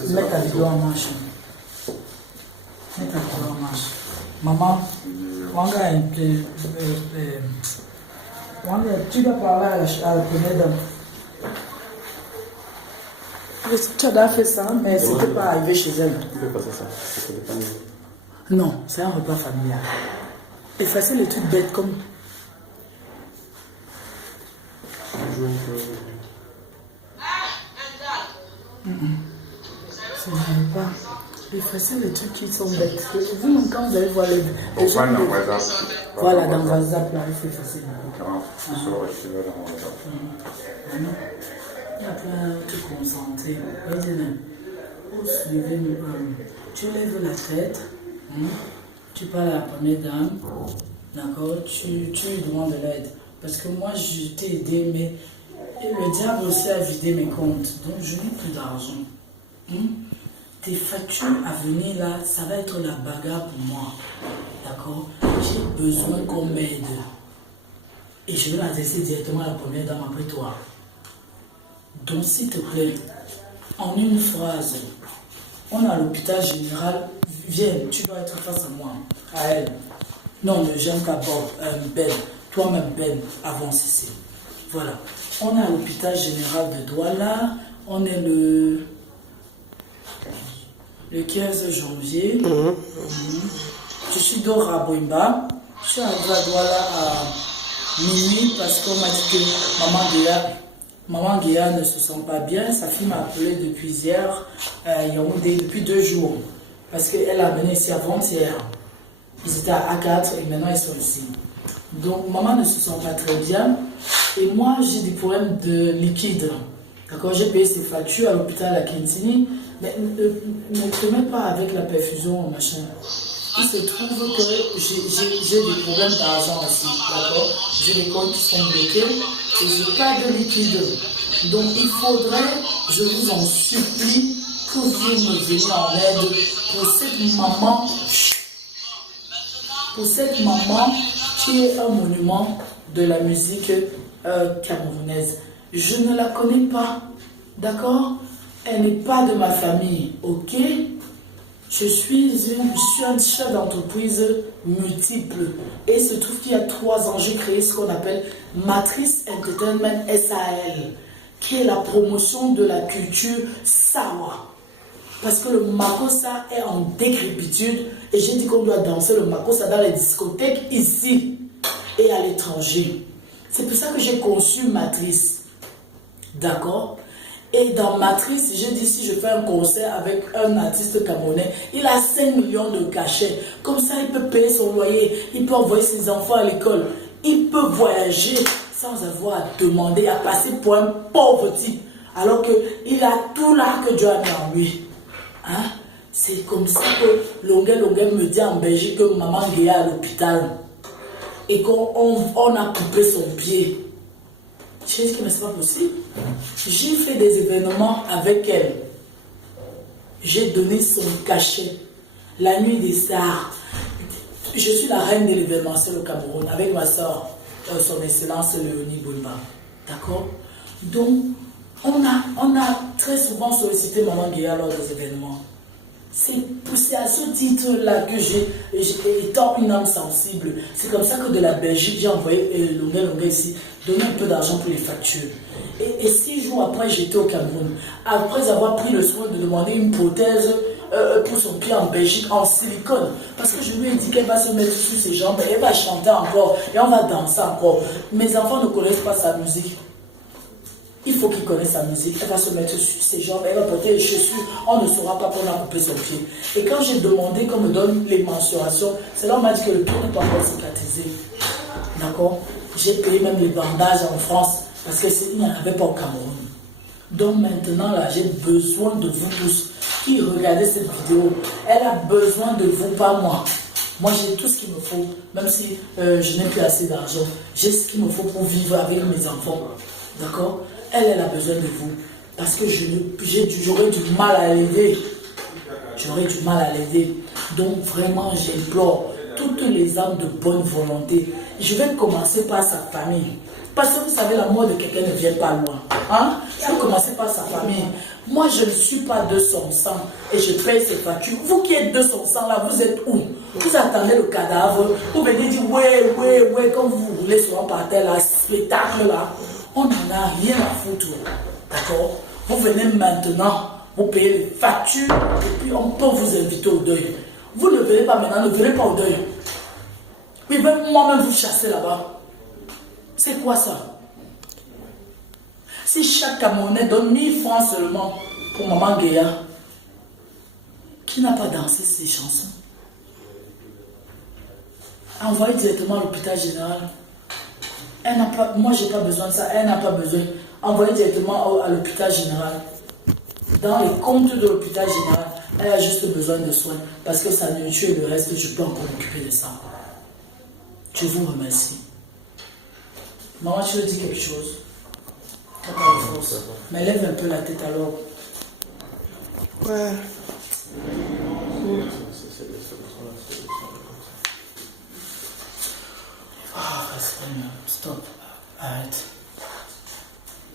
Mets ta vidéo en marche. Mets ta vidéo en marche. Maman, tu vas parler à la première dame. Tu as fait ça, mais c'était pas arrivé chez elle. Tu peux passer ça. Non, c'est un repas familial. Effacer les trucs bêtes comme. C'est un repas. Effacer les trucs qui sont bêtes. Vous, quand vous allez voir les gens. Voilà, dans WhatsApp, là, il faut effacer. Il y a plein de te concentrer. Tu lèves la tête, tu parles à la première dame, d'accord, tu lui demandes de l'aide. Parce que moi, je t'ai aidé, mais le diable aussi a vidé mes comptes. Donc, je n'ai plus d'argent. Tes factures à venir là, ça va être la bagarre pour moi. D'accord? J'ai besoin qu'on m'aide. Et je vais l'adresser directement à la première dame après toi. Donc, s'il te plaît, en une phrase, on est à l'hôpital général, viens, tu dois être face à moi, à elle. Non, ne j'aime pas Bob, Ben, toi-même Ben, avance ici. Voilà. On est à l'hôpital général de Douala, on est le 15 janvier. Je suis Dora Boimba, je suis arrivée à Douala à minuit parce qu'on m'a dit que Maman Guéa ne se sent pas bien. Sa fille m'a appelé depuis hier, depuis 2 jours. Parce qu'elle a venu ici avant-hier. Ils étaient à A4 et maintenant ils sont ici. Donc maman ne se sent pas très bien. Et moi j'ai des problèmes de liquide. D'accord, j'ai payé ses factures à l'hôpital à Kentini. Mais ne te mets pas avec la perfusion, machin. Il se trouve que j'ai des problèmes d'argent aussi, d'accord? J'ai des comptes qui sont bloqués et je n'ai pas de liquide. Donc il faudrait, je vous en supplie, que vous me veniez en aide pour cette maman qui est un monument de la musique camerounaise. Je ne la connais pas, d'accord? Elle n'est pas de ma famille, ok? Je suis un chef d'entreprise multiple. Et il se trouve qu'il y a 3 ans, j'ai créé ce qu'on appelle Matrice Entertainment SAL, qui est la promotion de la culture Sawa. Parce que le Makossa est en décrépitude et j'ai dit qu'on doit danser le Makossa dans les discothèques ici et à l'étranger. C'est pour ça que j'ai conçu Matrice. D'accord? Et dans Matrice, j'ai dit si je fais un concert avec un artiste camerounais, il a 5 millions de cachets. Comme ça, il peut payer son loyer, il peut envoyer ses enfants à l'école, il peut voyager sans avoir à demander, à passer pour un pauvre type. Alors qu'il a tout là que Dieu a mis en lui. Hein? C'est comme ça que Longuet me dit en Belgique que maman est à l'hôpital. Et qu'on a coupé son pied. J'ai dit que c'est pas possible. J'ai fait des événements avec elle. J'ai donné son cachet. La nuit des stars. Je suis la reine de l'événementiel au Cameroun avec ma soeur, son excellence Léonie Boulba. D'accord? Donc, on a très souvent sollicité Maman Guéa lors des événements. C'est à ce titre-là que j'ai étant une âme sensible. C'est comme ça que de la Belgique, j'ai envoyé Longuet ici, donner un peu d'argent pour les factures. Et 6 jours après, j'étais au Cameroun. Après avoir pris le soin de demander une prothèse pour son pied en Belgique en silicone. Parce que je lui ai dit qu'elle va se mettre sur ses jambes, elle va chanter encore et on va danser encore. Mes enfants ne connaissent pas sa musique. Il faut qu'il connaisse sa musique. Elle va se mettre sur ses jambes, elle va porter les chaussures. On ne saura pas qu'on a coupé son pied. Et quand j'ai demandé qu'on me donne les mensurations, c'est là on m'a dit que le pied n'est pas encore cicatrisé. D'accord? J'ai payé même les bandages en France parce qu'il n'y en avait pas au Cameroun. Donc maintenant, là, j'ai besoin de vous tous qui regardez cette vidéo. Elle a besoin de vous, pas moi. Moi, j'ai tout ce qu'il me faut, même si je n'ai plus assez d'argent. J'ai ce qu'il me faut pour vivre avec mes enfants. D'accord? Elle a besoin de vous. Parce que j'aurais du mal à l'aider. J'aurais du mal à l'aider. Donc, vraiment, j'implore toutes les âmes de bonne volonté. Je vais commencer par sa famille. Parce que vous savez, la mort de quelqu'un ne vient pas loin. Hein? Je vais commencer par sa famille. Moi, je ne suis pas de son sang et je paye ses factures. Vous qui êtes de son sang là, vous êtes où? Vous attendez le cadavre, vous venez dire ouais, comme vous voulez souvent par terre là, spectacle là. On n'en a rien à foutre. D'accord? Vous venez maintenant, vous payez les factures et puis on peut vous inviter au deuil. Vous ne venez pas maintenant, ne venez pas au deuil. Oui, même moi-même vous chasser là-bas. C'est quoi ça? Si chaque Camerounais donne 1000 francs seulement pour Maman Guéa, qui n'a pas dansé ces chansons, envoyez directement à l'hôpital général. Elle n'a pas, moi, je n'ai pas besoin de ça. Elle n'a pas besoin. Envoyez directement à l'hôpital général. Dans les comptes de l'hôpital général, elle a juste besoin de soins. Parce que sa nourriture et le reste, je peux encore m'occuper de ça. Je vous remercie. Maman, tu veux dire quelque chose? Mais lève un peu la tête alors. Ouais. Ah, stop. Arrête.